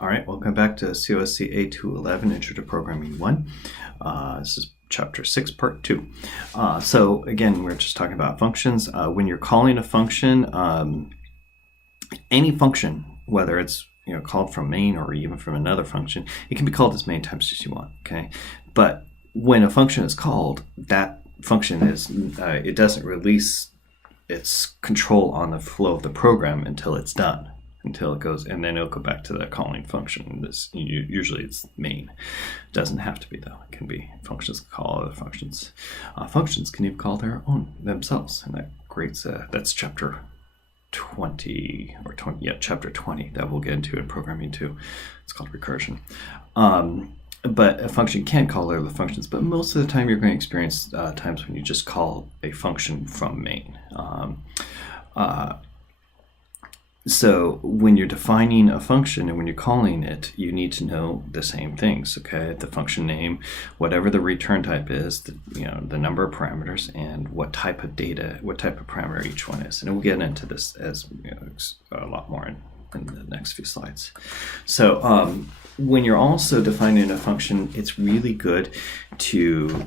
All right, welcome back to COSC A211 Intro to Programming 1. This is Chapter 6, Part 2. So again, we're just talking about functions. When you're calling a function, any function, whether it's called from main or even from another function, it can be called as many times as you want. Okay, but when a function is called, that function is it doesn't release its control on the flow of the program until it's done. Until it goes, and then it'll go back to the calling function. This usually it's main. It doesn't have to be though. It can be functions that call other functions. Functions can even call their own themselves, and that creates that's chapter 20 or 20. Yeah, chapter 20 that we'll get into in programming 2. It's called recursion. But a function can call other functions, but most of the time you're going to experience times when you just call a function from main. So when you're defining a function and when you're calling it, you need to know the same things, okay? The function name, whatever the return type is, the number of parameters, and what type of data, what type of parameter each one is. And we'll get into this as a lot more in the next few slides. So when you're also defining a function, it's really good to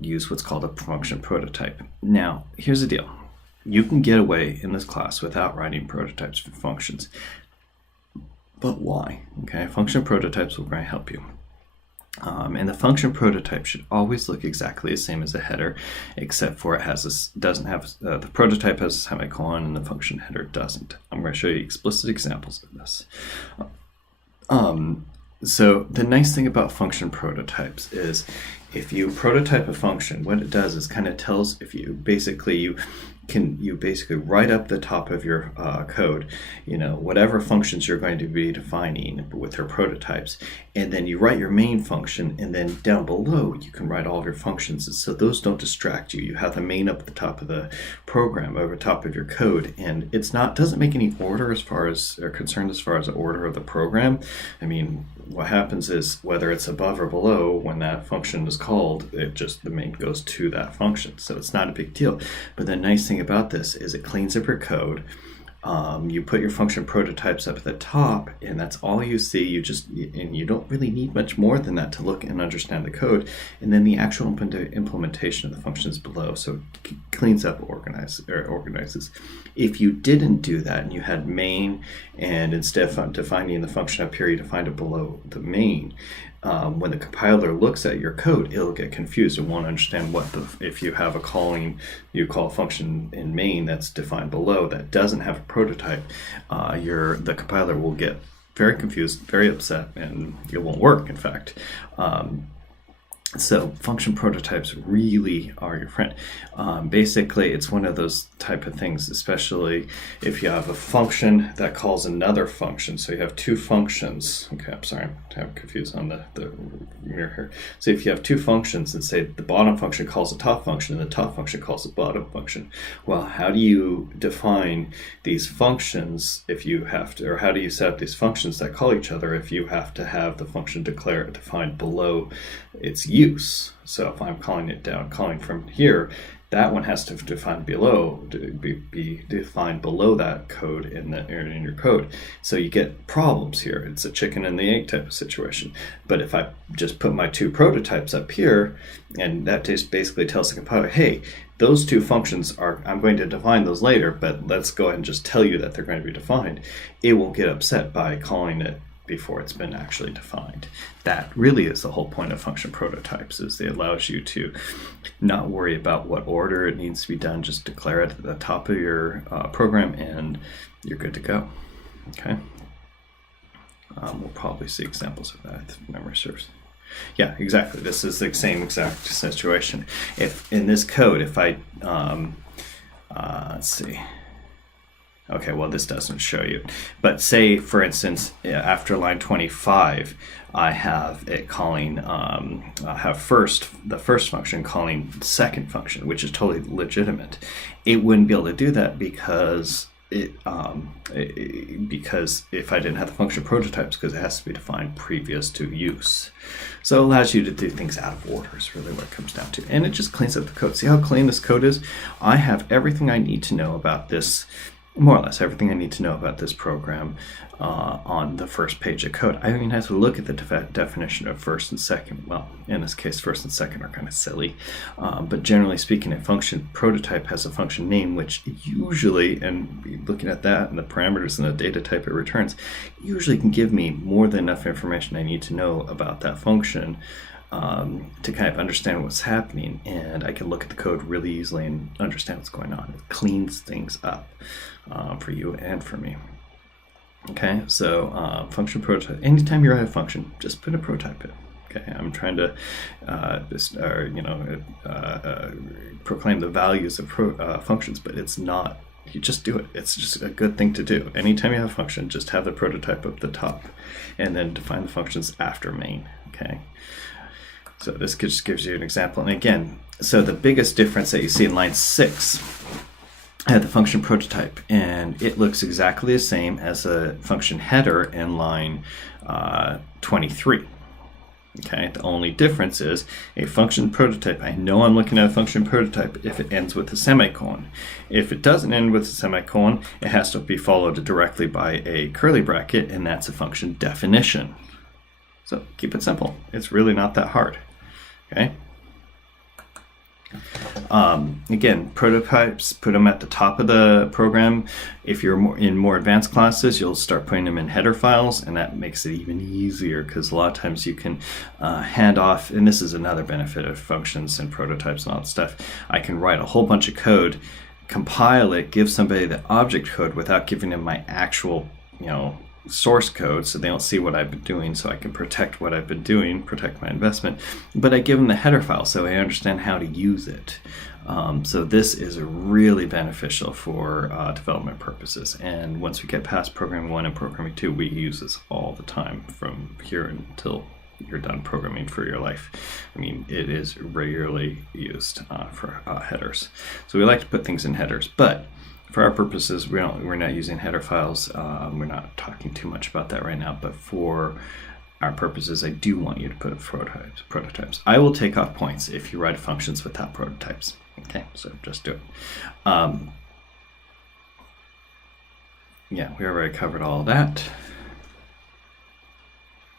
use what's called a function prototype. Now, here's the deal. You can get away in this class without writing prototypes for functions. But why? Okay, function prototypes will help you. And the function prototype should always look exactly the same as a header, except for it has this, doesn't have the prototype has a semicolon and the function header doesn't. I'm going to show you explicit examples of this. So the nice thing about function prototypes is if you prototype a function, what it does is kind of tells if you basically write up the top of your code, whatever functions you're going to be defining with your prototypes, and then you write your main function, and then down below you can write all of your functions, so those don't distract you. You have the main up at the top of the program, over top of your code, and doesn't make any order concerned as far as the order of the program. I mean, what happens is whether it's above or below, when that function is called, the main goes to that function, so it's not a big deal. But the nice thing about this is it cleans up your code. You put your function prototypes up at the top, and that's all you see. And you don't really need much more than that to look and understand the code. And then the actual implementation of the functions below, so it cleans up, organizes. If you didn't do that and you had main, and instead of defining the function up here, you defined it below the main, when the compiler looks at your code, it'll get confused and won't understand if you have you call a function in main that's defined below that doesn't have a prototype, the compiler will get very confused, very upset, and it won't work, in fact. So function prototypes really are your friend. Basically, it's one of those type of things, especially if you have a function that calls another function. So you have two functions. Okay, I'm sorry, I'm confused on the mirror here. So if you have two functions and say the bottom function calls the top function and the top function calls the bottom function, well, how do you define these functions if you have to, or how do you set up these functions that call each other if you have to have the function defined below its use? So if I'm calling from here, that one has to be defined below that code in your code. So you get problems here. It's a chicken and the egg type of situation. But if I just put my two prototypes up here, and that just basically tells the compiler, hey, those two functions I'm going to define those later, but let's go ahead and just tell you that they're going to be defined, it will get upset by calling it before it's been actually defined. That really is the whole point of function prototypes, is it allows you to not worry about what order it needs to be done, just declare it at the top of your program and you're good to go. Okay. We'll probably see examples of that if memory serves. Yeah, exactly. This is the same exact situation. If in this code, if I let's see. Okay, well, this doesn't show you. But say, for instance, after line 25, I have it calling, I have the first function calling the second function, which is totally legitimate. It wouldn't be able to do that because if I didn't have the function prototypes, because it has to be defined previous to use. So it allows you to do things out of order is really what it comes down to. And it just cleans up the code. See how clean this code is? I have everything I need to know about this more or less everything I need to know about this program on the first page of code. I don't even have to look at the definition of first and second. Well, in this case, first and second are kind of silly. But generally speaking, a function prototype has a function name, which usually, and looking at that and the parameters and the data type it returns, usually can give me more than enough information I need to know about that function to kind of understand what's happening, and I can look at the code really easily and understand what's going on. It cleans things up for you and for me. Okay, so function prototype. Anytime you write a function, just put a prototype in. Okay, I'm trying to proclaim the values of functions, but it's not. You just do it. It's just a good thing to do. Anytime you have a function, just have the prototype up the top, and then define the functions after main. Okay. So this just gives you an example. And again, so the biggest difference that you see in line 6, I had the function prototype, and it looks exactly the same as a function header in line 23. Okay, the only difference is a function prototype. I know I'm looking at a function prototype if it ends with a semicolon. If it doesn't end with a semicolon, it has to be followed directly by a curly bracket, and that's a function definition. So keep it simple. It's really not that hard. Okay. Again, prototypes, put them at the top of the program. If you're in more advanced classes, you'll start putting them in header files, and that makes it even easier because a lot of times you can hand off, and this is another benefit of functions and prototypes and all that stuff. I can write a whole bunch of code, compile it, give somebody the object code without giving them my actual, source code, so they don't see what I've been doing, so I can protect what I've been doing, protect my investment, but I give them the header file so they understand how to use it. So this is really beneficial for development purposes, and once we get past programming 1 and programming 2, we use this all the time from here until you're done programming for your life. I mean, it is regularly used for headers. So we like to put things in headers, but for our purposes, we're not using header files. We're not talking too much about that right now, but for our purposes, I do want you to put prototypes. I will take off points if you write functions without prototypes. Okay, so just do it. Yeah, we already covered all of that.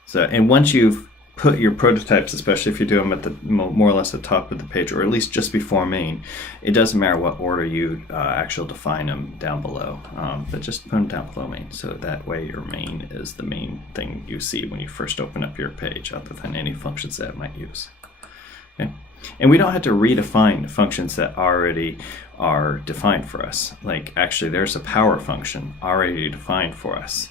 So, and once you've put your prototypes, especially if you do them at the more or less the top of the page, or at least just before main, it doesn't matter what order you actually define them down below, but just put them down below main, so that way your main is the main thing you see when you first open up your page, other than any functions that it might use. Okay. And we don't have to redefine functions that already are defined for us. Like, actually, there's a power function already defined for us.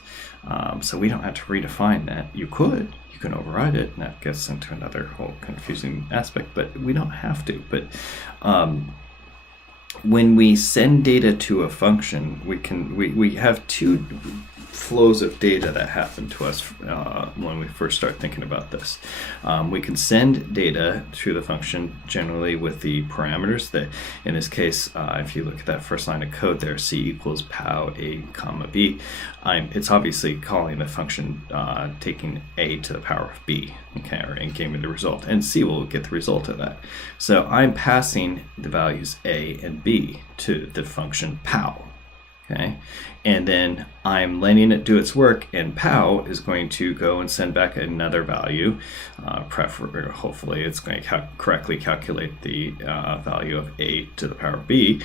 So we don't have to redefine that. You can override it, and that gets into another whole confusing aspect, but we don't have to. But when we send data to a function, we have two flows of data that happen to us when we first start thinking about this. We can send data to the function generally with the parameters that, in this case, if you look at that first line of code there, c equals pow a comma b, it's obviously calling the function taking a to the power of b, okay, and gave me the result, and c will get the result of that. So I'm passing the values a and b to the function pow. Okay, and then I'm letting it do its work, and pow is going to go and send back another value. Hopefully it's going to correctly calculate the value of a to the power of b,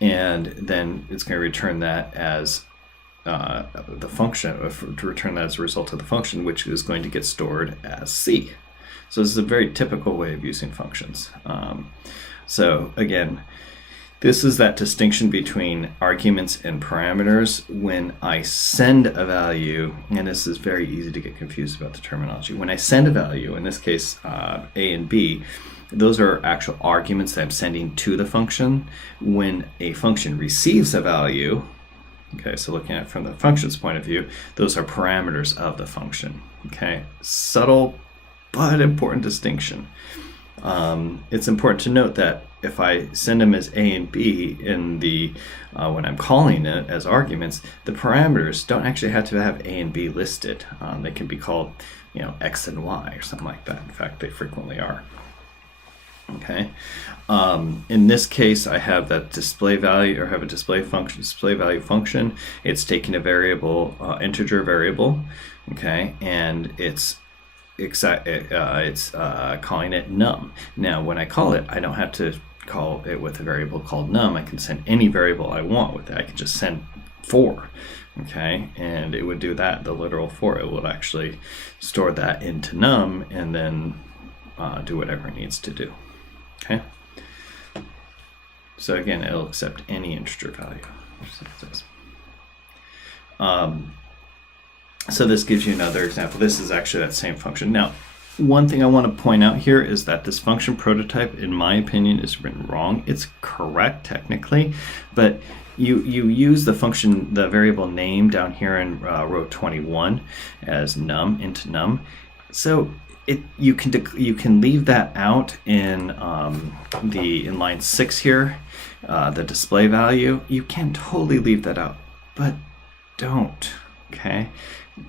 and then it's going to return that as the function, to return that as a result of the function, which is going to get stored as c. So this is a very typical way of using functions. So again, this is that distinction between arguments and parameters. When I send a value, and this is very easy to get confused about the terminology. When I send a value, in this case a and b, those are actual arguments that I'm sending to the function. When a function receives a value, okay, so looking at it from the function's point of view, those are parameters of the function. Okay, subtle but important distinction. It's important to note that if I send them as a and b in the when I'm calling it as arguments, the parameters don't actually have to have a and b listed. They can be called, x and y or something like that. In fact, they frequently are. Okay. In this case, I have that display value, or have a display value function. It's taking a variable, integer variable, okay, and it's calling it num. Now, when I call it, I don't have to call it with a variable called num. I can send any variable I want with it. I can just send 4, okay, and it would do that. The literal 4, it would actually store that into num and then do whatever it needs to do. Okay. So again, it'll accept any integer value. So this gives you another example. This is actually that same function. Now, one thing I want to point out here is that this function prototype, in my opinion, is written wrong. It's correct technically, but you use the function, the variable name down here in row 21 as num, int num. So you can leave that out in in line 6 here, the display value. You can totally leave that out, but don't. Okay,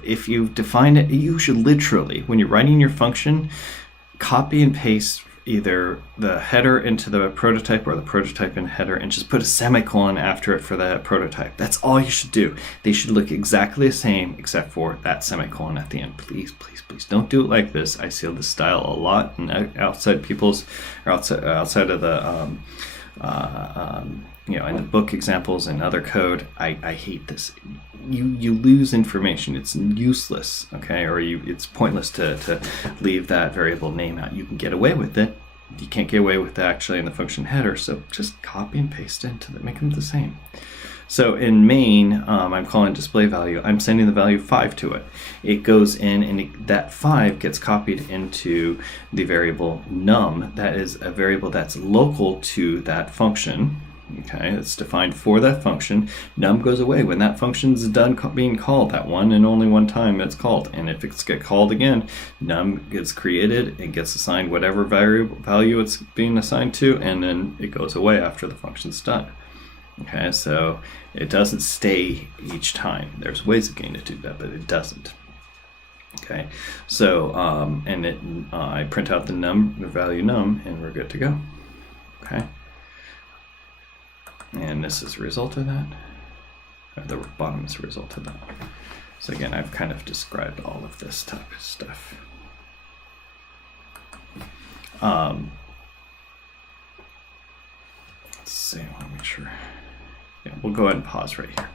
if you define it, you should literally, when you're writing your function, copy and paste either the header into the prototype or the prototype in header and just put a semicolon after it for that prototype. That's all you should do. They should look exactly the same except for that semicolon at the end. Please, please, please don't do it like this. I see this style a lot, and outside of the in the book examples and other code, I hate this. You lose information. It's useless, okay? Or it's pointless to leave that variable name out. You can get away with it. You can't get away with it actually in the function header, so just copy and paste into them, make them the same. So in main, I'm calling display value. I'm sending the value 5 to it. It goes in, and that 5 gets copied into the variable num. That is a variable that's local to that function. Okay, it's defined for that function. Num goes away when that function's done being called, that one and only one time it's called. And if it's get called again, num gets created and gets assigned whatever value it's being assigned to, and then it goes away after the function's done. Okay, so it doesn't stay each time. There's ways again to do that, but it doesn't. Okay, so I print out the value num, and we're good to go. Okay. And this is a result of that. The bottom is a result of that. So again, I've kind of described all of this type of stuff. Let's see, I want to make sure. Yeah, we'll go ahead and pause right here.